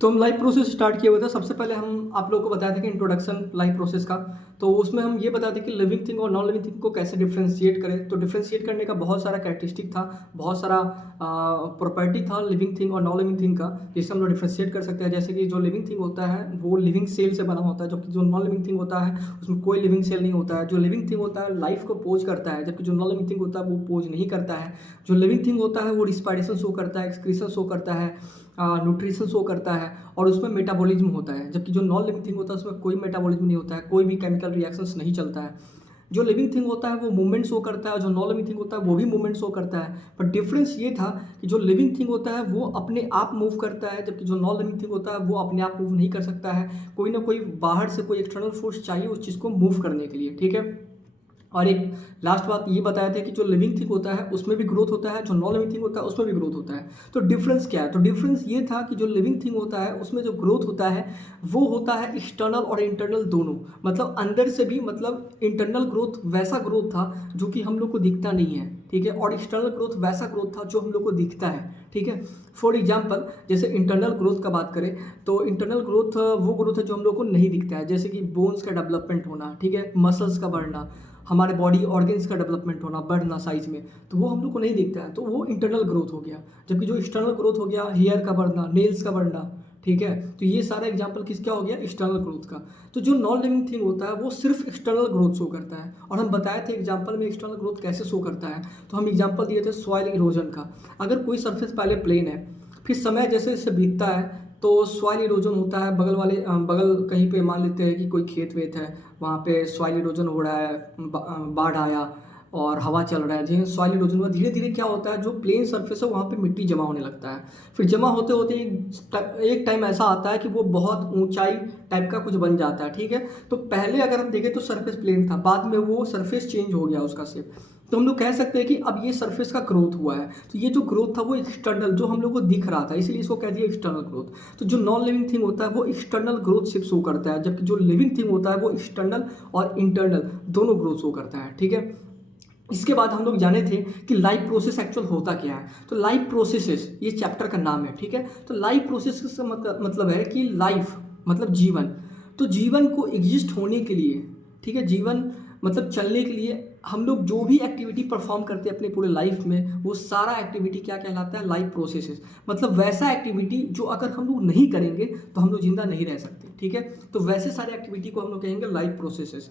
तो हम live process start किए हुए थे। सबसे पहले हम आप लोगों को बताया था कि इंट्रोडक्शन लाइव प्रोसेस का। तो उसमें हम ये बताते कि लिविंग थिंग और नॉन लिविंग थिंग को कैसे डिफरेंशिएट करें। तो डिफरेंशिएट करने का बहुत सारा कैरेक्टरिस्टिक था, बहुत सारा प्रॉपर्टी था लिविंग थिंग और नॉन लिविंग थिंग का, जिससे हम लोग डिफरेंशिएट कर सकते हैं। जैसे कि जो लिविंग थिंग होता है वो लिविंग सेल से बना होता है, जबकि जो नॉन लिविंग थिंग होता है उसमें कोई लिविंग सेल नहीं होता है। जो लिविंग थिंग होता है लाइफ को पोज करता है, जबकि जो नॉन लिविंग थिंग होता है वो पोज नहीं करता है। जो लिविंग थिंग होता है वो रिस्पायरेशन शो करता है, एक्सक्रीशन शो करता है, न्यूट्रिशन शो करता है और उसमें मेटाबॉलिज्म होता है। जबकि जो नॉन लिविंग थिंग होता है उसमें कोई मेटाबॉलिज्म नहीं होता है, कोई भी केमिकल रिएक्शंस नहीं चलता है। जो लिविंग थिंग होता है वो मूवमेंट शो करता है और जो नॉन लिविंग थिंग होता है वो भी मूवमेंट शो करता है। पर डिफरेंस ये था कि जो लिविंग थिंग होता है वो अपने आप मूव करता है, जबकि जो नॉन लिविंग थिंग होता है वो अपने आप मूव नहीं कर सकता है। कोई ना कोई बाहर से कोई एक्सटर्नल फोर्स चाहिए उस चीज़ को मूव करने के लिए, ठीक है। और एक लास्ट बात ये बताया था कि जो लिविंग थिंग होता है उसमें भी ग्रोथ होता है, जो नॉन लिविंग थिंग होता है उसमें भी ग्रोथ होता है। तो डिफरेंस क्या है? तो डिफरेंस ये था कि जो लिविंग थिंग होता है उसमें जो ग्रोथ होता है वो होता है एक्सटर्नल और इंटरनल दोनों। मतलब अंदर से भी, मतलब इंटरनल ग्रोथ वैसा ग्रोथ था जो कि हम लोग को दिखता नहीं है, ठीक है, और एक्सटर्नल ग्रोथ वैसा ग्रोथ था जो हम लोग को दिखता है, ठीक है। फॉर एग्जाम्पल जैसे इंटरनल ग्रोथ का बात करें तो इंटरनल ग्रोथ वो ग्रोथ है जो हम लोग को नहीं दिखता है, जैसे कि बोन्स का डेवलपमेंट होना, ठीक है, मसल्स का बढ़ना, हमारे बॉडी ऑर्गन्स का डेवलपमेंट होना, बढ़ना साइज में, तो वो हम लोग को नहीं दिखता है, तो वो इंटरनल ग्रोथ हो गया। जबकि जो एक्सटर्नल ग्रोथ हो गया, हेयर का बढ़ना, नेल्स का बढ़ना, ठीक है, तो ये सारा एग्जाम्पल किसका हो गया? एक्सटर्नल ग्रोथ का। तो जो नॉन लिविंग थिंग होता है वो सिर्फ एक्सटर्नल ग्रोथ शो करता है। और हम बताए थे एग्जाम्पल में एक्सटर्नल ग्रोथ कैसे शो करता है। तो हम एग्जाम्पल दिए थे सॉइल इरोजन का। अगर कोई सरफेस पहले प्लेन है, फिर समय जैसे जैसे बीतता है तो सॉइल इरोजन होता है। बगल कहीं पे मान लेते हैं कि कोई खेत वेत है, वहाँ पे सॉइल इरोजन हो रहा है, बाढ़ आया और हवा चल रहा है, जिसमें सॉइल इरोजन हुआ, धीरे धीरे क्या होता है, जो प्लेन सरफेस है वहाँ पे मिट्टी जमा होने लगता है। फिर जमा होते होते एक टाइम ऐसा आता है कि वो बहुत ऊंचाई टाइप का कुछ बन जाता है, ठीक है। तो पहले अगर हम देखें तो सरफेस प्लेन था, बाद में वो सरफेस चेंज हो गया उसका शेप। तो हम लोग कह सकते हैं कि अब ये सरफेस का ग्रोथ हुआ है। तो ये जो ग्रोथ था वो एक्सटर्नल, जो हम लोग को दिख रहा था, इसलिए इसको कह दिया एक्सटर्नल ग्रोथ। तो जो नॉन लिविंग थिंग होता है वो एक्सटर्नल ग्रोथ सिर्फ शो करता है, जबकि जो लिविंग थिंग होता है वो एक्सटर्नल और इंटरनल दोनों ग्रोथ शो करता है, ठीक है। इसके बाद हम लोग जाने थे कि लाइफ प्रोसेस एक्चुअल होता क्या है। तो लाइफ प्रोसेसेस ये चैप्टर का नाम है, ठीक है। तो लाइफ प्रोसेस का मतलब है कि लाइफ मतलब जीवन। तो जीवन को एग्जिस्ट होने के लिए, ठीक है, जीवन मतलब चलने के लिए हम लोग जो भी एक्टिविटी परफॉर्म करते हैं अपने पूरे लाइफ में, वो सारा एक्टिविटी क्या कहलाता है? Life processes. मतलब वैसा एक्टिविटी जो अगर हम लोग नहीं करेंगे तो हम लोग जिंदा नहीं रह सकते, ठीक है। तो वैसे सारे एक्टिविटी को हम लोग कहेंगे लाइफ प्रोसेसेस।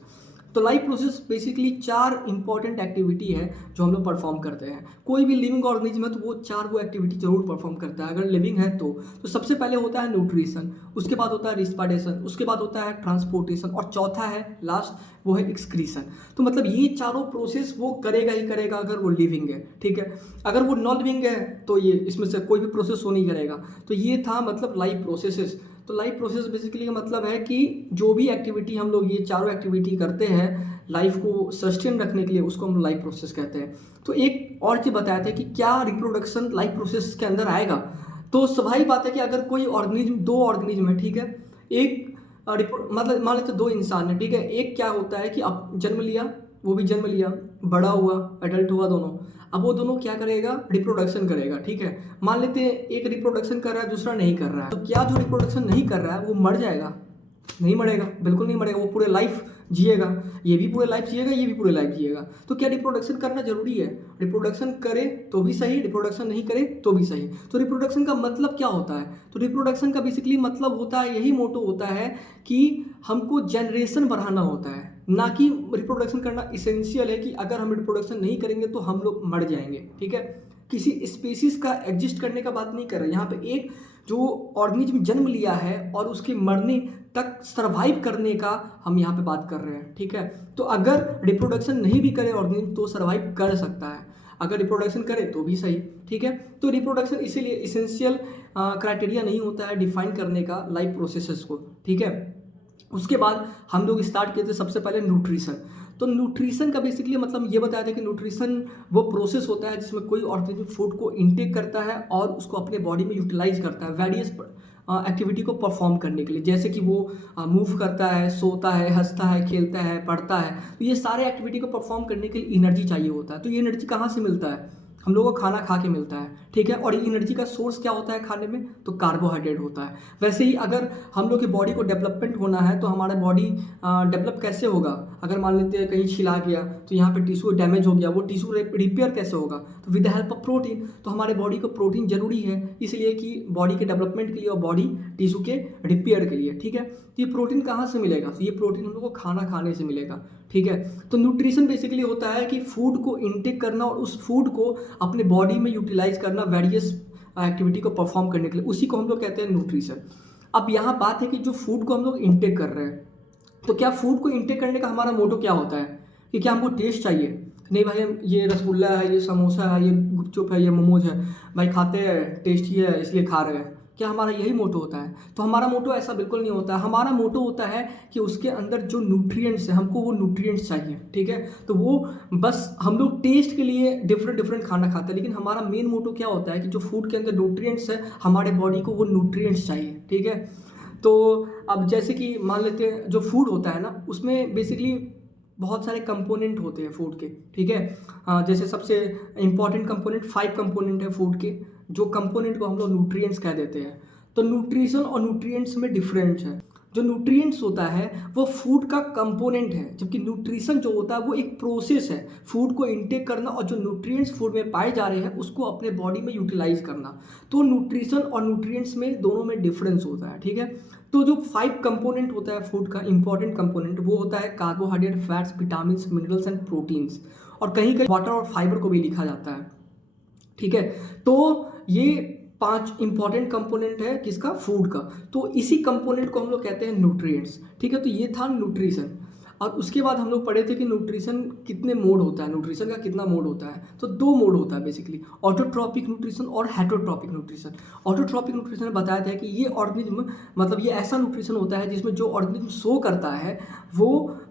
तो life process basically 4 important activity है जो हम लोग परफॉर्म करते हैं। कोई भी लिविंग ऑर्गेनिज्म है तो वो 4 वो एक्टिविटी जरूर परफॉर्म करता है अगर लिविंग है तो सबसे पहले होता है न्यूट्रिशन, उसके बाद होता है रिस्पायरेशन, उसके बाद होता है ट्रांसपोर्टेशन और चौथा है लास्ट, वो है एक्सक्रीशन। तो मतलब ये चारों प्रोसेस वो करेगा ही करेगा अगर वो लिविंग है, ठीक है। अगर वो नॉन लिविंग है तो ये इसमें से कोई भी प्रोसेस वो नहीं करेगा। तो ये था मतलब लाइफ प्रोसेसेस। तो लाइफ प्रोसेस बेसिकली का मतलब है कि जो भी एक्टिविटी हम लोग ये चारों एक्टिविटी करते हैं लाइफ को सस्टेन रखने के लिए, उसको हम लाइफ प्रोसेस कहते हैं। तो एक और चीज़ बताया था कि क्या रिप्रोडक्शन लाइफ प्रोसेस के अंदर आएगा। तो स्वाभाविक बात है कि अगर कोई ऑर्गेनिज्म, 2 ऑर्गेनिज्म है, ठीक है, एक मतलब मान लेते 2 इंसान है, ठीक है, एक क्या होता है कि अब जन्म लिया, वो भी जन्म लिया, बड़ा हुआ, एडल्ट हुआ दोनों। अब वो दोनों क्या करेगा? रिप्रोडक्शन करेगा, ठीक है। मान लेते हैं एक रिप्रोडक्शन कर रहा है, दूसरा नहीं कर रहा है, तो क्या जो रिप्रोडक्शन नहीं कर रहा है वो मर जाएगा? नहीं मरेगा, बिल्कुल नहीं मरेगा, वो पूरे लाइफ जिएगा। ये भी पूरे लाइफ जिएगा, ये भी पूरे लाइफ जिएगा। तो क्या रिप्रोडक्शन करना जरूरी है? रिप्रोडक्शन करे तो भी सही, रिप्रोडक्शन नहीं करे तो भी सही। तो रिप्रोडक्शन का मतलब क्या होता है? तो रिप्रोडक्शन का बेसिकली मतलब होता है, यही मोटो होता है कि हमको जनरेशन बढ़ाना होता है, ना कि रिप्रोडक्शन करना इसेंशियल है कि अगर हम रिप्रोडक्शन नहीं करेंगे तो हम लोग मर जाएंगे, ठीक है। किसी स्पीसीज का एग्जिस्ट करने का बात नहीं कर रहे यहाँ पे। एक जो ऑर्गेनिज्म जन्म लिया है और उसके मरने तक सरवाइव करने का हम यहाँ पे बात कर रहे हैं, ठीक है। तो अगर रिप्रोडक्शन नहीं भी करे ऑर्गेनिज्म तो सरवाइव कर सकता है, अगर रिप्रोडक्शन करे तो भी सही, ठीक है। तो रिप्रोडक्शन इसीलिए इसेंशियल क्राइटेरिया नहीं होता है डिफाइन करने का लाइफ प्रोसेसेस को, ठीक है। उसके बाद हम लोग स्टार्ट किए थे सबसे पहले न्यूट्रिशन। तो न्यूट्रिशन का बेसिकली मतलब ये बताया था कि न्यूट्रिशन वो प्रोसेस होता है जिसमें कोई ऑर्गेनिज्म फूड को इनटेक करता है और उसको अपने बॉडी में यूटिलाइज करता है वेरियस एक्टिविटी को परफॉर्म करने के लिए, जैसे कि वो मूव करता है, सोता है, हंसता है, खेलता है, पढ़ता है। तो ये सारे एक्टिविटी को परफॉर्म करने के लिए एनर्जी चाहिए होता है। तो ये एनर्जी कहाँ से मिलता है? हम लोगों को खाना खा के मिलता है, ठीक है। और ये एनर्जी का सोर्स क्या होता है खाने में, तो कार्बोहाइड्रेट होता है। वैसे ही अगर हम लोग की बॉडी को डेवलपमेंट होना है तो हमारा बॉडी डेवलप कैसे होगा, अगर मान लेते हैं कहीं छिला गया तो यहाँ पे टिश्यू डैमेज हो गया, वो टिश्यू रिपेयर कैसे होगा, तो with the help of protein. तो हमारे बॉडी को प्रोटीन जरूरी है इसलिए कि बॉडी के डेवलपमेंट के लिए और बॉडी टिश्यू के रिपेयर के लिए, ठीक है। तो ये प्रोटीन कहाँ से मिलेगा, तो ये प्रोटीन हम लोग को खाना खाने से मिलेगा, ठीक है। तो न्यूट्रिशन बेसिकली होता है कि फूड को इनटेक करना और उस फूड को अपने बॉडी में यूटिलाइज करना वेरियस एक्टिविटी को परफॉर्म करने के लिए, उसी को हम लोग कहते हैं न्यूट्रिशन। अब यहाँ बात है कि जो फूड को हम लोग इनटेक कर रहे हैं, तो क्या फूड को इनटेक करने का हमारा मोटो क्या होता है कि क्या हमको टेस्ट चाहिए, नहीं भाई हम ये रसगुल्ला है, ये समोसा है, ये गुपचुप है, ये मोमोज है, भाई खाते हैं टेस्टी है इसलिए खा रहे हैं, क्या हमारा यही मोटो होता है? तो हमारा मोटो ऐसा बिल्कुल नहीं होता है। हमारा मोटो होता है कि उसके अंदर जो न्यूट्रिएंट्स है, हमको वो न्यूट्रिएंट्स चाहिए, ठीक है। तो वो बस हम लोग टेस्ट के लिए डिफरेंट डिफरेंट खाना खाते हैं, लेकिन हमारा मेन मोटो क्या होता है कि जो फूड के अंदर न्यूट्रिएंट्स है, हमारे बॉडी को वो न्यूट्रिएंट्स चाहिए, ठीक है। तो अब जैसे कि मान लेते हैं जो फूड होता है ना, उसमें बेसिकली बहुत सारे कंपोनेंट होते हैं फूड के, ठीक है। जैसे सबसे इंपॉर्टेंट कंपोनेंट 5 कंपोनेंट है फूड के, जो कंपोनेंट को हम लोग न्यूट्रिएंट्स कह देते हैं। तो न्यूट्रिशन और न्यूट्रिएंट्स में डिफरेंस है। जो न्यूट्रिएंट्स होता है वो फूड का कंपोनेंट है, जबकि न्यूट्रिशन जो होता है वो एक प्रोसेस है फूड को इनटेक करना और जो न्यूट्रिएंट्स फूड में पाए जा रहे हैं उसको अपने बॉडी में यूटिलाइज करना। तो न्यूट्रिशन और न्यूट्रिएंट्स में दोनों में डिफरेंस होता है, ठीक है। तो जो 5 कंपोनेंट होता है फूड का इंपॉर्टेंट कंपोनेंट, वो होता है carbohydrate, fats, vitamin, minerals and proteins, और कहीं कहीं वाटर और फाइबर को भी लिखा जाता है, ठीक है। तो ये 5 इंपॉर्टेंट कंपोनेंट है किसका, फूड का। तो इसी कंपोनेंट को हम लोग कहते हैं न्यूट्रिएंट्स, ठीक है। तो ये था न्यूट्रिशन। और उसके बाद हम लोग पढ़े थे कि न्यूट्रिशन कितने मोड होता है, न्यूट्रिशन का कितना मोड होता है। तो 2 मोड होता है बेसिकली, ऑटोट्रॉपिक न्यूट्रिशन और हेटरोट्रॉपिक न्यूट्रिशन। ऑटोट्रॉपिक न्यूट्रिशन में बताया था कि ये ऑर्गेनिज्म, मतलब ये ऐसा न्यूट्रिशन होता है जिसमें जो ऑर्गेनिज्म शो करता है वो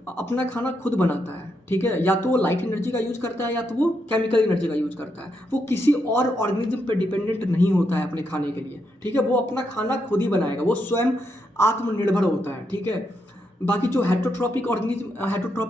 अपना खाना खुद बनाता है, ठीक है। या तो वो लाइट एनर्जी का यूज़ करता है या तो वो केमिकल एनर्जी का यूज़ करता है। वो किसी और ऑर्गेनिज्म पे डिपेंडेंट नहीं होता है अपने खाने के लिए, ठीक है। वो अपना खाना खुद ही बनाएगा, वो स्वयं आत्मनिर्भर होता है, ठीक है। बाकी जो हेटरोट्रॉपिक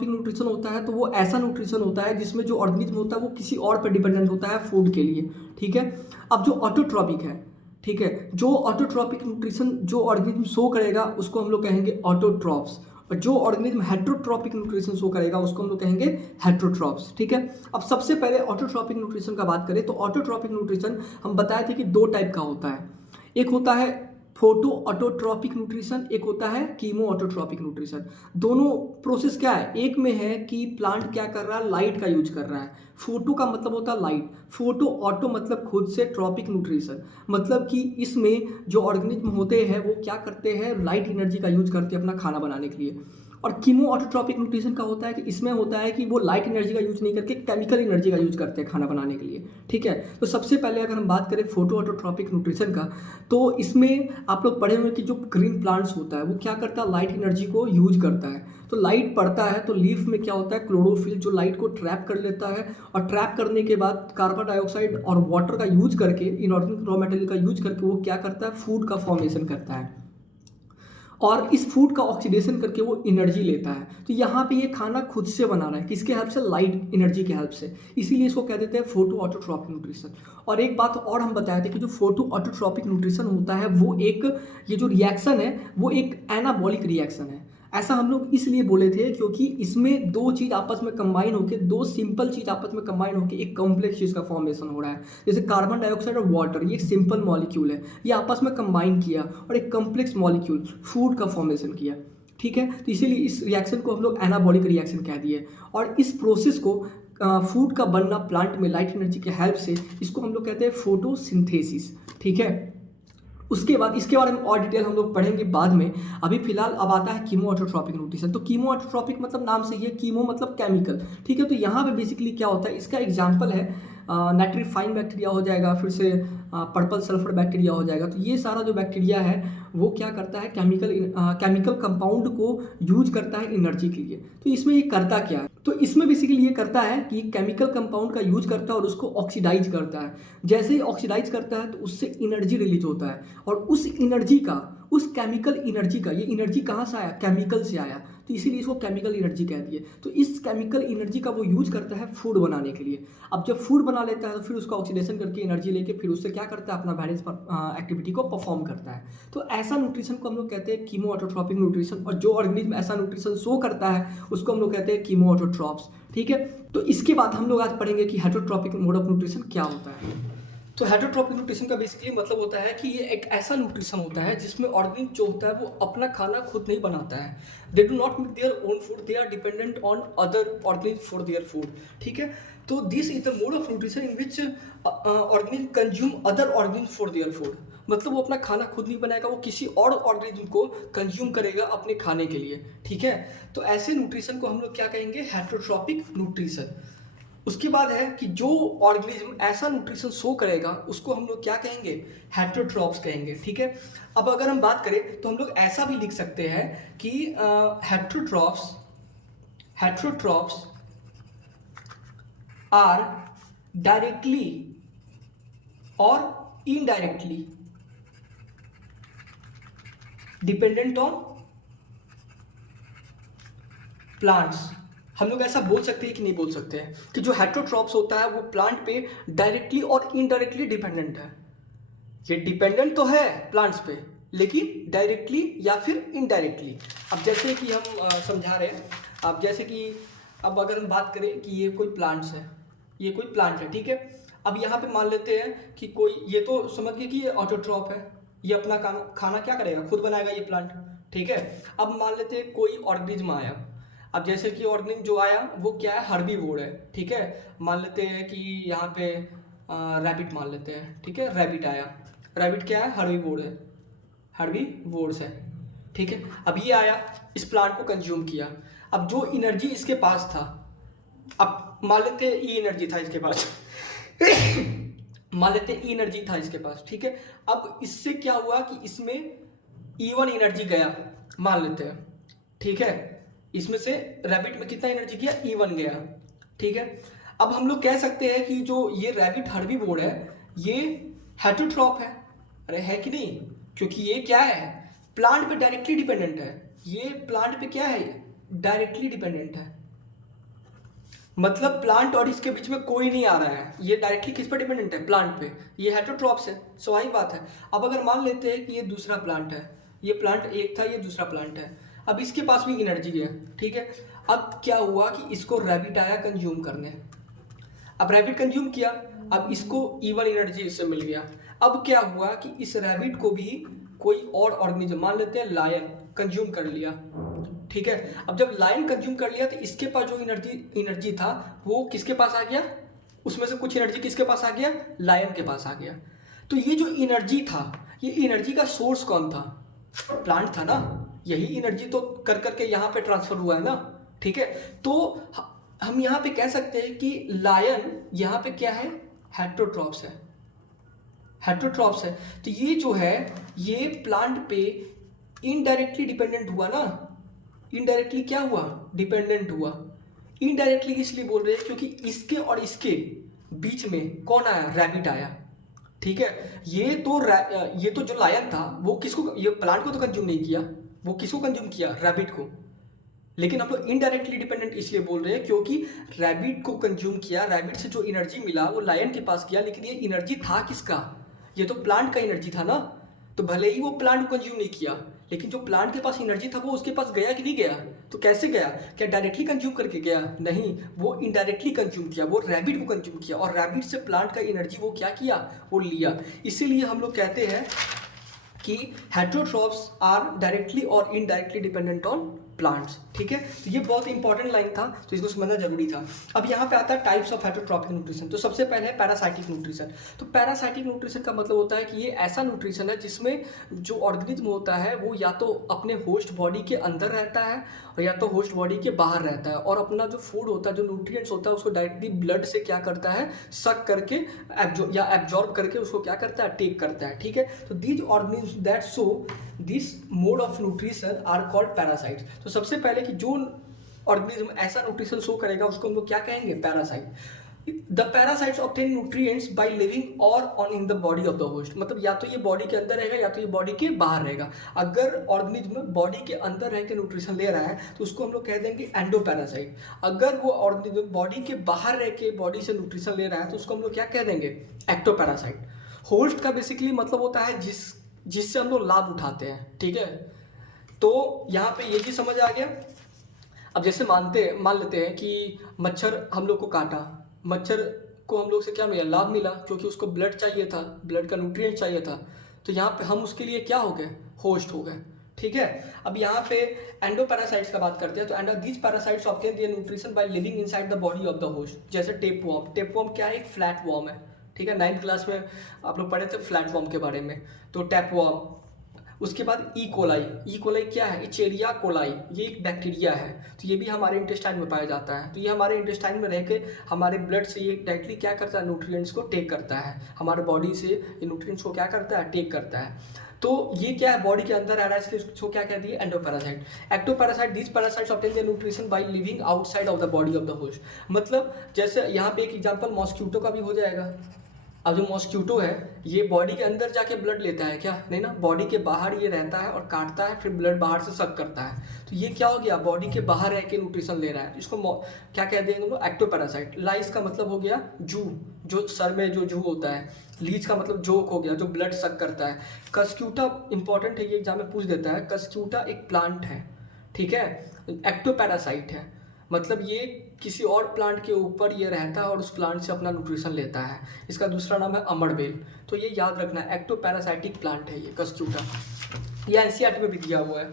न्यूट्रिशन होता है, तो वो ऐसा न्यूट्रिशन होता है जिसमें जो ऑर्गेनिज्म होता है वो किसी और पर डिपेंडेंट होता है फूड के लिए, ठीक है। अब जो ऑटोट्रॉपिक है, ठीक है, जो ऑटोट्रॉपिक न्यूट्रिशन जो ऑर्गेनिज्म शो करेगा उसको हम लोग कहेंगे ऑटोट्रॉप्स, और जो ऑर्गेनिज्म हेटरोट्रॉपिक न्यूट्रिशन शो करेगा उसको हम लोग कहेंगे हेटरोट्रॉप्स, ठीक है। अब सबसे पहले ऑटोट्रॉपिक न्यूट्रिशन का बात करें तो ऑटोट्रॉपिक न्यूट्रिशन हम बताए थे कि 2 टाइप का होता है। एक होता है फोटो ऑटोट्रॉपिक न्यूट्रिशन, एक होता है कीमो ऑटोट्रॉपिक न्यूट्रिशन। दोनों प्रोसेस क्या है, एक में है कि प्लांट क्या कर रहा है, लाइट का यूज कर रहा है। फोटो का मतलब होता है लाइट, फोटो ऑटो मतलब खुद से, ट्रॉपिक न्यूट्रिशन मतलब कि इसमें जो ऑर्गेनिज्म होते हैं वो क्या करते हैं, लाइट एनर्जी का यूज करते हैं अपना खाना बनाने के लिए। और कीमो ऑटोट्रॉपिक न्यूट्रिशन का होता है कि इसमें होता है कि वो लाइट एनर्जी का यूज नहीं करके केमिकल एनर्जी का यूज करते हैं खाना बनाने के लिए, ठीक है। तो सबसे पहले अगर हम बात करें फोटो ऑटोट्रॉपिक न्यूट्रिशन का, तो इसमें आप लोग पढ़े हुए कि जो ग्रीन प्लांट्स होता है वो क्या करता है, लाइट एनर्जी को यूज करता है। तो लाइट पड़ता है तो लीफ में क्या होता है, क्लोरोफिल जो लाइट को ट्रैप कर लेता है, और ट्रैप करने के बाद कार्बन डाइऑक्साइड और वाटर का यूज करके, इनऑर्गेनिक रॉ मटेरियल का यूज करके वो क्या करता है, फूड का फॉर्मेशन करता है, और इस फूड का ऑक्सीडेशन करके वो एनर्जी लेता है। तो यहाँ पे ये खाना खुद से बना रहा है, किसके हेल्प से, लाइट एनर्जी के हेल्प से, इसीलिए इसको कह देते हैं फोटो ऑटोट्रॉपिक न्यूट्रिशन। और एक बात और हम बताए थे कि जो फोटो ऑटोट्रॉपिक न्यूट्रिशन होता है वो एक, ये जो रिएक्शन है वो एक एनाबॉलिक रिएक्शन है। ऐसा हम लोग इसलिए बोले थे क्योंकि इसमें 2 चीज़ आपस में कंबाइन होकर, 2 सिंपल चीज़ आपस में कंबाइन होकर एक कॉम्प्लेक्स चीज़ का फॉर्मेशन हो रहा है। जैसे कार्बन डाइऑक्साइड और वाटर, ये एक सिंपल मॉलिक्यूल है, ये आपस में कंबाइन किया और एक कॉम्प्लेक्स मॉलिक्यूल फूड का फॉर्मेशन किया, ठीक है। तो इसीलिए इस रिएक्शन को हम लोग एनाबॉलिक रिएक्शन कह दिए। और इस प्रोसेस को फूड का बनना प्लांट में लाइट एनर्जी के हेल्प से, इसको हम लोग कहते हैं फोटोसिंथेसिस, ठीक है। उसके बाद इसके बारे में और डिटेल हम लोग पढ़ेंगे बाद में। अभी फिलहाल अब आता है कीमो ऑटोट्रॉपिक न्यूट्रिशन। तो कीमो ऑटोट्रॉपिक मतलब नाम से ही है, कीमो मतलब केमिकल, ठीक है। तो यहाँ पे बेसिकली क्या होता है, इसका एग्जांपल है नाइट्रीफाइन बैक्टीरिया हो जाएगा, फिर से पर्पल सल्फर बैक्टीरिया हो जाएगा। तो ये सारा जो बैक्टीरिया है वो क्या करता है, केमिकल कंपाउंड को यूज करता है एनर्जी के लिए। तो इसमें ये करता क्या है, तो इसमें बेसिकली ये करता है कि केमिकल कंपाउंड का यूज करता है और उसको ऑक्सीडाइज करता है। जैसे ही ऑक्सीडाइज करता है तो उससे एनर्जी रिलीज होता है, और उस एनर्जी का, उस केमिकल एनर्जी का, ये एनर्जी कहाँ से आया, केमिकल से आया। तो इसीलिए इसको केमिकल एनर्जी कहती है। तो इस केमिकल एनर्जी का वो यूज करता है फूड बनाने के लिए। अब जब फूड बना लेता है तो फिर उसका ऑक्सीडेशन करके एनर्जी लेके फिर उससे क्या करता है, अपना वेरियस एक्टिविटी को परफॉर्म करता है। तो ऐसा न्यूट्रिशन को हम लोग कहते हैं कीमो ऑटोट्रॉपिक न्यूट्रिशन, और जो ऑर्गेनिज्म ऐसा न्यूट्रिशन शो करता है उसको हम लोग कहते हैं कीमो ऑटोट्रॉप्स। ठीक है, तो इसके बाद हम लोग आज पढ़ेंगे कि हेटरोट्रॉपिक मोड ऑफ न्यूट्रिशन क्या होता है। तो हेटरोट्रॉपिक न्यूट्रिशन का बेसिकली मतलब होता है कि ये एक ऐसा न्यूट्रिशन होता है जिसमें ऑर्गेनिज्म जो होता है वो अपना खाना खुद नहीं बनाता है। They do not make their own food, they are dependent on other organism for their food. ठीक है, तो this is the mode of nutrition in which organism consume other organism for their food. मतलब वो अपना खाना खुद नहीं बनाएगा, वो किसी और ऑर्गेनिज्म को कंज्यूम करेगा अपने खाने के लिए। ठीक है, तो ऐसे न्यूट्रिशन को हम लोग क्या कहेंगे, हेटरोट्रॉपिक न्यूट्रिशन। उसके बाद है कि जो ऑर्गेनिज्म ऐसा न्यूट्रिशन शो करेगा उसको हम लोग क्या कहेंगे, हेटरोट्रॉप्स कहेंगे। ठीक है, अब अगर हम बात करें तो हम लोग ऐसा भी लिख सकते हैं कि हेटरोट्रॉप्स आर डायरेक्टली और इनडायरेक्टली डिपेंडेंट ऑन प्लांट्स। हम लोग ऐसा बोल सकते हैं कि नहीं बोल सकते हैं कि जो हेटरोट्रॉप्स होता है वो प्लांट पे डायरेक्टली और इनडायरेक्टली डिपेंडेंट है। ये डिपेंडेंट तो है प्लांट्स पे, लेकिन डायरेक्टली या फिर इनडायरेक्टली। अब जैसे कि हम समझा रहे हैं, अब जैसे कि अब अगर हम बात करें कि ये कोई प्लांट्स है, ये कोई प्लांट है। ठीक है, अब यहाँ पे मान लेते हैं कि कोई, ये तो समझ गए कि ये ऑटोट्रॉप है, ये अपना खाना क्या करेगा, खुद बनाएगा ये प्लांट। ठीक है, अब मान लेते हैं कोई ऑर्गेनिज्म आया। अब जैसे कि ऑर्गेनिज्म जो आया वो क्या है, हर्बीवोर है। ठीक है, मान लेते हैं कि यहाँ पे रैबिट मान लेते हैं। ठीक है, रैबिट आया, रैबिट क्या है, हर्बीवोर है, हर्बीवोर्स है। ठीक है, अब ये आया, इस प्लांट को कंज्यूम किया। अब जो एनर्जी इसके पास था, अब मान लेते हैं ई एनर्जी था इसके पास मान लेते हैं ई एनर्जी था इसके पास। ठीक है, अब इससे क्या हुआ कि इसमें E1 एनर्जी गया मान लेते हैं। ठीक है, इसमें से रैबिट में कितना एनर्जी गया, E1 गया। ठीक है, अब हम लोग कह सकते हैं कि जो ये रैबिट हर्बीवोर है ये हेटरोट्रॉप है। अरे है कि नहीं, क्योंकि ये क्या है, प्लांट पे डायरेक्टली डिपेंडेंट है। ये प्लांट पे क्या है, डायरेक्टली डिपेंडेंट है। मतलब प्लांट और इसके बीच में कोई नहीं आ रहा है, ये डायरेक्टली किस पर डिपेंडेंट है, प्लांट पे। ये हेटरोट्रॉप्स है, स्वाभाविक बात है। अब अगर मान लेते हैं कि ये दूसरा प्लांट है, ये प्लांट एक था, ये दूसरा प्लांट है। अब इसके पास भी एनर्जी है। ठीक है, अब क्या हुआ कि इसको रैबिट आया कंज्यूम करने। अब रैबिट कंज्यूम किया, अब इसको E1 एनर्जी इससे मिल गया। अब क्या हुआ कि इस रैबिट को भी कोई और ऑर्गेनिज्म, मान लेते हैं लायन, कंज्यूम कर लिया। ठीक है, अब जब लायन कंज्यूम कर लिया तो इसके पास जो एनर्जी था वो किसके पास आ गया, उसमें से कुछ एनर्जी किसके पास आ गया, लायन के पास आ गया। तो ये जो एनर्जी था, ये एनर्जी का सोर्स कौन था, प्लांट था ना। यही एनर्जी तो कर करके यहाँ पे ट्रांसफर हुआ है ना। ठीक है, तो हम यहाँ पे कह सकते हैं कि लायन यहाँ पे क्या है, हेटरोट्रॉप्स है, हेटरोट्रॉप्स है। तो ये जो है ये प्लांट पे इनडायरेक्टली डिपेंडेंट हुआ ना। इनडायरेक्टली क्या हुआ, डिपेंडेंट हुआ। इनडायरेक्टली इसलिए बोल रहे हैं क्योंकि इसके और इसके बीच में कौन आया, रैबिट आया। ठीक है, ये तो जो लायन था वो किसको, ये प्लांट को तो कंज्यूम नहीं किया, वो किसको कंज्यूम किया, रैबिट को। लेकिन हम लोग इनडायरेक्टली डिपेंडेंट इसलिए बोल रहे हैं क्योंकि रैबिट को कंज्यूम किया, रैबिट से जो एनर्जी मिला वो लायन के पास गया, लेकिन ये एनर्जी था किसका, ये तो प्लांट का एनर्जी था ना। तो भले ही वो प्लांट को कंज्यूम नहीं किया, लेकिन जो प्लांट के पास एनर्जी था वो उसके पास गया कि नहीं गया, तो कैसे गया, क्या डायरेक्टली कंज्यूम करके गया, नहीं, वो इनडायरेक्टली कंज्यूम किया, वो रैबिट को कंज्यूम किया, और रैबिट से प्लांट का एनर्जी वो क्या किया, वो लिया। इसीलिए हम लोग कहते हैं कि हेटरोट्रॉप्स आर डायरेक्टली और इनडायरेक्टली डिपेंडेंट ऑन प्लांट्स। ठीक है, तो ये बहुत इंपॉर्टेंट लाइन था, तो इसको समझना जरूरी था। अब यहाँ पे आता है टाइप्स ऑफ हेटरोट्रॉपिक न्यूट्रिशन। तो सबसे पहले है पैरासाइटिक न्यूट्रिशन। तो पैरासाइटिक न्यूट्रिशन का मतलब होता है कि ये ऐसा न्यूट्रिशन है जिसमें जो ऑर्गेनिज्म होता है वो या तो अपने होस्ट बॉडी के अंदर रहता है और या तो होस्ट बॉडी के बाहर रहता है, और अपना जो फूड होता है, जो न्यूट्रिएंट्स होता है, उसको डायरेक्टली ब्लड से क्या करता है, सक करके एब्जॉर्ब करके उसको क्या करता है, टेक करता है। ठीक है, तो these organism that show this mode of nutrition are called parasites. तो सबसे पहले कि जो ऑर्गेनिज्म ऐसा न्यूट्रिशन शो करेगा उसको हम लोग क्या कहेंगे, parasite. The parasites obtain nutrients by living और on in the body of the host, मतलब या तो ये बॉडी के अंदर रहेगा या तो ये बॉडी के बाहर रहेगा। अगर ऑर्गेनिज्म बॉडी के अंदर रह के न्यूट्रिशन ले रहा है तो उसको हम लोग कह देंगे एंडोपैरासाइट। अगर वो ऑर्गेनिज्म बॉडी के बाहर रह के बॉडी से न्यूट्रिशन ले रहा है तो उसको हम लोग क्या कह देंगे, एक्टोपैरासाइट। होस्ट का बेसिकली मतलब होता है जिससे हम लोग लाभ उठाते हैं, ठीक है। तो यहाँ पे ये चीज़ समझ आ गया। अब जैसे मान लेते हैं कि मच्छर हम लोग को काटा, मच्छर को हम लोग से क्या मिला, लाभ मिला, क्योंकि उसको ब्लड चाहिए था, ब्लड का न्यूट्रिएंट चाहिए था। तो यहाँ पे हम उसके लिए क्या हो गए, होस्ट हो गए, ठीक है। अब यहाँ पे एंडोपैरासाइट्स का बात करते हैं। तो and these parasites obtain their nutrition by living inside the body of the host. जैसे टेपवर्म, टेपवर्म क्या है, एक फ्लैट वर्म है, ठीक है। 9th क्लास में आप लोग पढ़े थे फ्लैट वर्म के बारे में। तो टेपवर्म, उसके बाद ई कोलाई। ई कोलाई क्या है, इचेरिया कोलाई, ये एक बैक्टीरिया है। तो ये भी हमारे इंटेस्टाइन में पाया जाता है। तो ये हमारे इंटेस्टाइन में रह के हमारे ब्लड से ये डायरेक्टली क्या करता है, न्यूट्रिएंट्स को टेक करता है, हमारे बॉडी से ये न्यूट्रिएंट्स को क्या करता है, टेक करता है। तो ये क्या है, बॉडी के अंदर आ रहा है, इसलिए इसको क्या कहती है, endoparasite. Ectoparasite, these parasites obtain their nutrition by living outside of the body of the host. मतलब जैसे यहाँ पे एक एग्जांपल मॉस्किटो का भी हो जाएगा। अब जो मॉस्किटो है ये बॉडी के अंदर जाके ब्लड लेता है क्या, नहीं ना, बॉडी के बाहर ये रहता है और काटता है, फिर ब्लड बाहर से सक करता है। तो ये क्या हो गया, बॉडी के बाहर रह के न्यूट्रिशन ले रहा है। इसको क्या कह देंगे हम लोग, एक्टोपैरासाइट। लाइस का मतलब हो गया जू, जो सर में जो जू होता है। लीच का मतलब जोक हो गया, जो ब्लड सक करता है। कस्क्यूटा इंपॉर्टेंट है, ये एग्जाम में पूछ देता है। कस्क्यूटा एक प्लांट है, ठीक है, एक्टोपैरासाइट है। मतलब ये किसी और प्लांट के ऊपर ये रहता है और उस प्लांट से अपना न्यूट्रिशन लेता है। इसका दूसरा नाम है अमरबेल। तो ये याद रखना है, एक्टोपैरासाइटिक प्लांट है ये कस्क्यूटा। ये एनसीईआरटी में भी दिया हुआ है।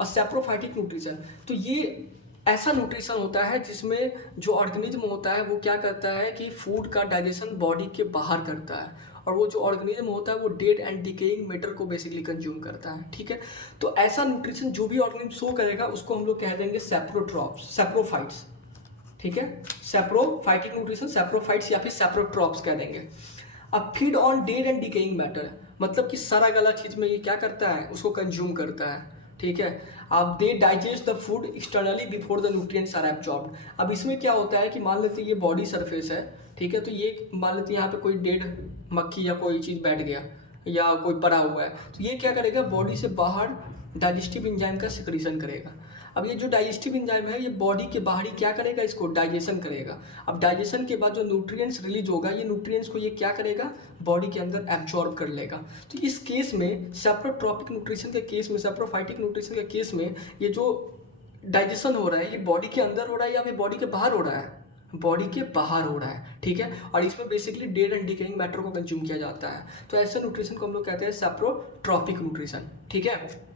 और सेप्रोफाइटिक न्यूट्रिशन, तो ये ऐसा न्यूट्रिशन होता है जिसमें जो ऑर्गेनिज्म होता है वो क्या करता है कि फूड का डाइजेशन बॉडी के बाहर करता है, और वो जो ऑर्गेनिज्म होता है वो डेड एंड डिकेइंग मैटर को बेसिकली कंज्यूम करता है, ठीक है। तो ऐसा न्यूट्रिशन जो भी ऑर्गेनिज्म शो करेगा उसको हम लोग कह देंगे सेप्रोट्रॉप्स, सेप्रोफाइट्स, ठीक है। सेप्रोफाइटिक न्यूट्रिशन, सेप्रोफाइट्स या फिर सेप्रोट्रॉप्स कह देंगे। अब feed on dead and decaying matter, मतलब कि सारा गला चीज में ये क्या करता है, उसको कंज्यूम करता है, ठीक है। अब they digest the food externally before the nutrients are absorbed. अब इसमें क्या होता है कि मान लेते हैं ये बॉडी सरफेस है, ठीक है। तो ये मान लेते हैं यहाँ पे कोई डेड मक्खी या कोई चीज़ बैठ गया या कोई पड़ा हुआ है, तो ये क्या करेगा, बॉडी से बाहर डाइजेस्टिव एंजाइम का सिक्रीशन करेगा। अब ये जो डाइजेस्टिव एंजाइम है ये बॉडी के बाहर ही क्या करेगा, इसको डाइजेशन करेगा। अब डाइजेशन के बाद जो न्यूट्रिएंट्स रिलीज होगा, ये न्यूट्रिएंट्स को ये क्या करेगा, बॉडी के अंदर एब्जॉर्ब कर लेगा। तो इस केस में सेप्रोट्रॉपिक न्यूट्रिशन के केस में, सेप्रोफाइटिक न्यूट्रिशन के केस में ये जो डाइजेशन हो रहा है ये बॉडी के अंदर हो रहा है या फिर बॉडी के बाहर हो रहा है, बॉडी के बाहर हो रहा है, ठीक है। और इसमें basically dead and decaying matter को कंज्यूम किया जाता है। तो ऐसे न्यूट्रिशन को हम लोग कहते हैं सेप्रोट्रॉपिक न्यूट्रिशन, ठीक है।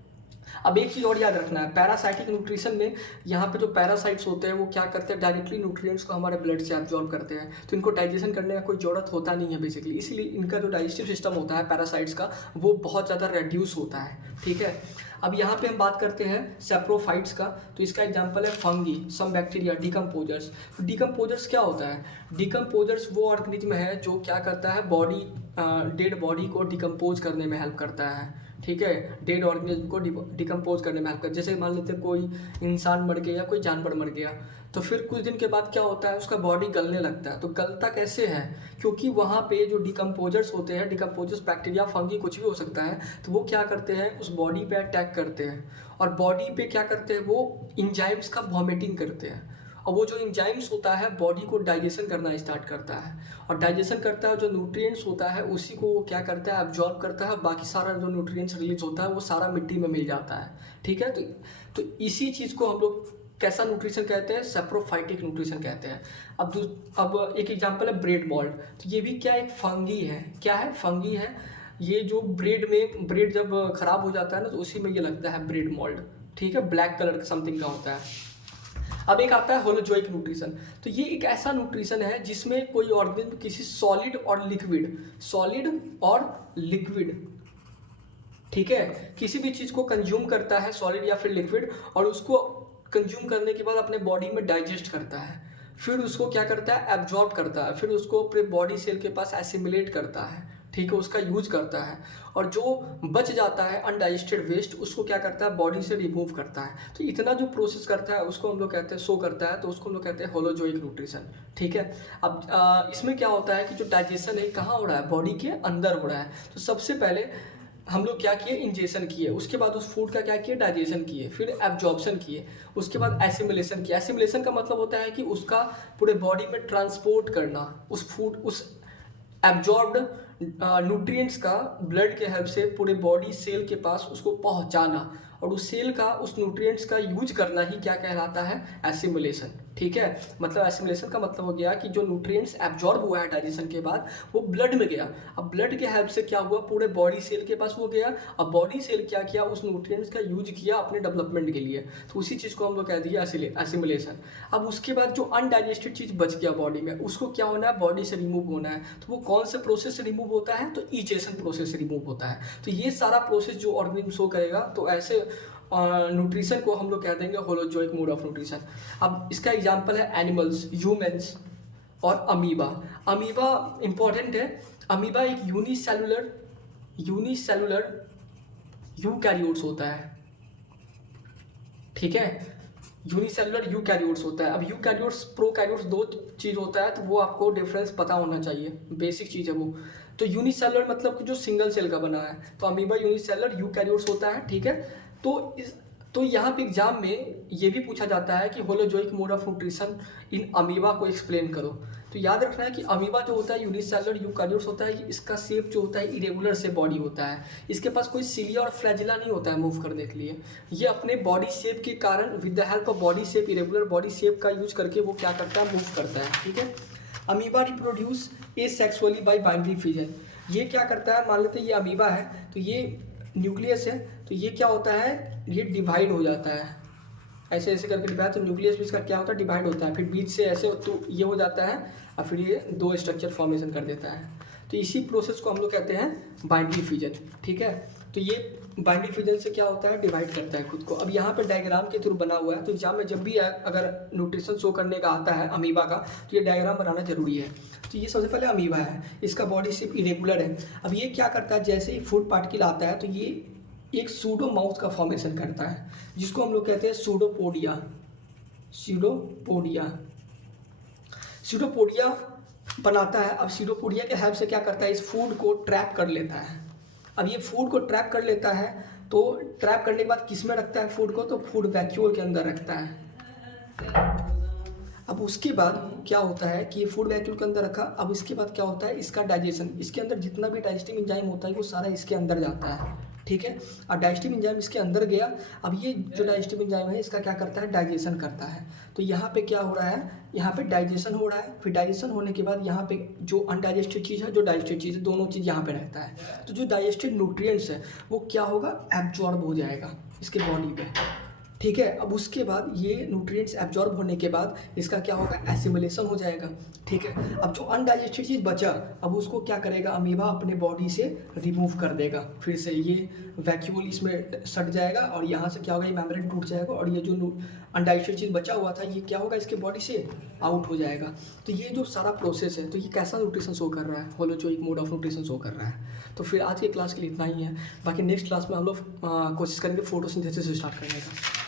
अब एक चीज़ और याद रखना है, पैरासाइटिक न्यूट्रिशन में यहाँ पे जो पैरासाइट्स होते हैं वो क्या करते हैं, डायरेक्टली न्यूट्रिएंट्स को हमारे ब्लड से एब्जॉर्ब करते हैं। तो इनको डाइजेशन करने का कोई जरूरत होता नहीं है बेसिकली, इसलिए इनका जो डाइजेस्टिव सिस्टम होता है पैरासाइट्स का वो बहुत ज़्यादा रेड्यूस होता है, ठीक है। अब यहाँ पे हम बात करते हैं सेप्रोफाइट्स का। तो इसका एग्जांपल है फंगी, सम बैक्टीरिया, डिकम्पोजर्स। तो डिकम्पोजर्स क्या होता है, डिकम्पोजर्स वो ऑर्गेनिज्म है जो क्या करता है, बॉडी डेड बॉडी को डिकम्पोज करने में हेल्प करता है, ठीक है। डेड ऑर्गेनिज्म को डिकम्पोज करने में हेल्प करता है। जैसे मान लेते हैं कोई इंसान मर गया या कोई जानवर मर गया, तो फिर कुछ दिन के बाद क्या होता है, उसका बॉडी गलने लगता है। तो गलता कैसे है, क्योंकि वहाँ पे जो डिकम्पोजर्स होते हैं, डिकम्पोजर्स बैक्टीरिया, फंगी, कुछ भी हो सकता है, तो वो क्या करते हैं, उस बॉडी पे अटैक करते हैं और बॉडी पे क्या करते हैं, वो इंजाइम्स का वॉमिटिंग करते हैं। और वो जो इंजाइम्स होता है बॉडी को डाइजेशन करना स्टार्ट करता है, और डाइजेशन करता है, जो न्यूट्रिएंट्स होता है उसी को वो क्या करता है, एब्जॉर्ब करता है। बाकी सारा जो न्यूट्रिएंट्स रिलीज होता है वो सारा मिट्टी में मिल जाता है, ठीक है। तो इसी चीज़ को हम लोग कैसा न्यूट्रिशन कहते हैं, सेप्रोफाइटिक न्यूट्रिशन कहते हैं। अब एक एग्जांपल है ब्रेड मोल्ड। तो ये भी क्या एक फंगी है, क्या है, फंगी है। ये जो ब्रेड जब खराब हो जाता है ना तो उसी में ये लगता है ब्रेड मोल्ड, ठीक है, ब्लैक कलर का समथिंग का होता है। अब एक आता है होलोजोइक न्यूट्रिशन। तो ये एक ऐसा न्यूट्रिशन है जिसमें कोई ऑर्गेनिज्म किसी सॉलिड और लिक्विड, ठीक है, किसी भी चीज़ को कंज्यूम करता है, सॉलिड या फिर लिक्विड, और उसको कंज्यूम करने के बाद अपने बॉडी में डाइजेस्ट करता है, फिर उसको क्या करता है, एब्जॉर्ब करता है, फिर उसको अपने बॉडी सेल के पास एसिमिलेट करता है, ठीक है, उसका यूज करता है, और जो बच जाता है अनडाइजेस्टेड वेस्ट उसको क्या करता है, बॉडी से रिमूव करता है। तो इतना जो प्रोसेस करता है उसको हम लोग कहते हैं, शो करता है, तो उसको हम लोग कहते हैं होलोजोइक न्यूट्रिशन। ठीक है, अब इसमें क्या होता है कि जो डाइजेशन है कहाँ हो रहा है, बॉडी के अंदर हो रहा है। तो सबसे पहले हम लोग क्या किए, इंजेशन किए, उसके बाद उस फूड का क्या किए, डाइजेशन किए, फिर एब्जॉर्प्शन किए, उसके बाद एसिमिलेशन किया। एसिमिलेशन का मतलब होता है कि उसका पूरे बॉडी में ट्रांसपोर्ट करना, उस फूड, उस एब्जॉर्ब्ड न्यूट्रिएंट्स का ब्लड के हेल्प से पूरे बॉडी सेल के पास उसको पहुंचाना, और उस सेल का उस न्यूट्रिएंट्स का यूज करना ही क्या कहलाता है, एसिमिलेशन। ठीक है, मतलब एसिमिलेशन का मतलब हो गया कि जो न्यूट्रिएंट्स एब्जॉर्ब हुआ है डाइजेशन के बाद वो ब्लड में गया, अब ब्लड के हेल्प से क्या हुआ, पूरे बॉडी सेल के पास वो गया, अब बॉडी सेल क्या किया, उस न्यूट्रिएंट्स का यूज किया अपने डेवलपमेंट के लिए, तो उसी चीज़ को हम लोग कह दिया एसिमिलेशन। अब उसके बाद जो अनडाइजेस्टेड चीज़ बच गया बॉडी में उसको क्या होना है, बॉडी से रिमूव होना है। तो वो कौन से प्रोसेस से रिमूव होता है, तो इजेशन प्रोसेस से रिमूव होता है। तो ये सारा प्रोसेस जो ऑर्गेनिज्म शो करेगा, तो ऐसे न्यूट्रिशन को हम लोग कह देंगे होलोजोइक मोड ऑफ न्यूट्रिशन। अब इसका एग्जांपल है एनिमल्स, ह्यूमंस और अमीबा। अमीबा इंपॉर्टेंट है। अमीबा एक यूनिसेलुलर यूकैरियोट्स होता है। ठीक है, यूनिसेलुलर यूकैरियोट्स होता है। अब यूकैरियोट्स प्रोकैरियोट्स दो चीज़ होता है, तो वो आपको डिफरेंस पता होना चाहिए, बेसिक चीज़ है वो। तो यूनिसेलुलर मतलब कि जो सिंगल सेल का बना है, तो अमीबा यूनिसेलुलर यूकैरियोट्स होता है। ठीक है, तो यहाँ पे एग्जाम में ये भी पूछा जाता है कि holozoic mode of nutrition in amoeba को एक्सप्लेन करो। तो याद रखना है कि अमीबा जो होता है यूनिसेलुलर यूकैरियोट्स होता है, इसका शेप जो होता है इरेगुलर से बॉडी होता है, इसके पास कोई सिलिया और फ्लैजिला नहीं होता है मूव करने के लिए। ये अपने बॉडी शेप के कारण with the help of body shape, irregular body shape का यूज करके वो क्या करता है, मूव करता है। ठीक है, amoeba reproduce asexually by binary fission. ये क्या करता है, मान लेते हैं ये अमीबा है, तो ये न्यूक्लियस है, तो ये क्या होता है, ये डिवाइड हो जाता है, ऐसे ऐसे करके डिवाइड, तो न्यूक्लियस भी इसका क्या होता है, डिवाइड होता है, फिर बीच से ऐसे तो ये हो जाता है, और फिर ये दो स्ट्रक्चर फॉर्मेशन कर देता है। तो इसी प्रोसेस को हम लोग कहते हैं बाइंडरी फिजन। ठीक है, तो ये बाइंडरी फिजन से क्या होता है, डिवाइड करता है खुद को। अब यहाँ पे डायग्राम के थ्रू बना हुआ है, तो एग्जाम में जब भी अगर न्यूट्रिशन शो करने का आता है अमीबा का, तो ये डायग्राम बनाना जरूरी है। तो ये सबसे पहले अमीबा है, इसका बॉडी शेप इरेगुलर है। अब ये क्या करता है, जैसे ही फूड पार्टिकल आता है तो ये एक सूडो माउथ का फॉर्मेशन करता है, जिसको हम लोग कहते हैं सूडोपोडिया। सूडोपोडिया बनाता है। अब सूडोपोडिया के हेल्प से क्या करता है, इस फूड को ट्रैप कर लेता है। अब ये फूड को ट्रैप कर लेता है, तो ट्रैप करने के बाद किस में रखता है फूड को, तो फूड वैक्यूल के अंदर रखता है। अब उसके बाद क्या होता है कि ये फूड वैक्यूल के अंदर रखा। अब इसके बाद क्या होता है, इसका डाइजेशन, इसके अंदर जितना भी डाइजेस्टिव एंजाइम होता है वो सारा इसके अंदर जाता है। ठीक है, और डाइजेस्टिव एंजाइम इसके अंदर गया। अब ये जो डाइजेस्टिव एंजाइम है इसका क्या करता है, डाइजेशन करता है। तो यहाँ पे क्या हो रहा है, यहाँ पे डाइजेशन हो रहा है, फिर डाइजेशन होने के बाद यहाँ पे जो अनडाइजेस्टेड चीज़ है, जो डाइजेस्टेड चीज़ है, दोनों चीज़ यहाँ पे रहता है। तो जो डाइजेस्टेड न्यूट्रिएंट्स है वो क्या होगा, एब्जॉर्ब हो जाएगा इसके बॉडी पे। ठीक है, अब उसके बाद ये न्यूट्रिएंट्स एब्जॉर्ब होने के बाद इसका क्या होगा, एसिमिलेशन हो जाएगा। ठीक है, अब जो अनडाइजेस्टेड चीज़ बचा, अब उसको क्या करेगा, अमीबा अपने बॉडी से रिमूव कर देगा, फिर से ये वैक्यूल इसमें सट जाएगा, और यहाँ से क्या होगा, ये मेम्ब्रेन टूट जाएगा, और ये जो अनडाइजेस्टेड चीज़ बचा हुआ था ये क्या होगा, इसके बॉडी से आउट हो जाएगा। तो ये जो सारा प्रोसेस है, तो ये कैसा न्यूट्रिशन शो कर रहा है, holozoic mode of nutrition show कर रहा है। तो फिर आज के क्लास के लिए इतना ही है, बाकी नेक्स्ट क्लास में हम लोग कोशिश करेंगे फोटोसिंथेसिस स्टार्ट करने का।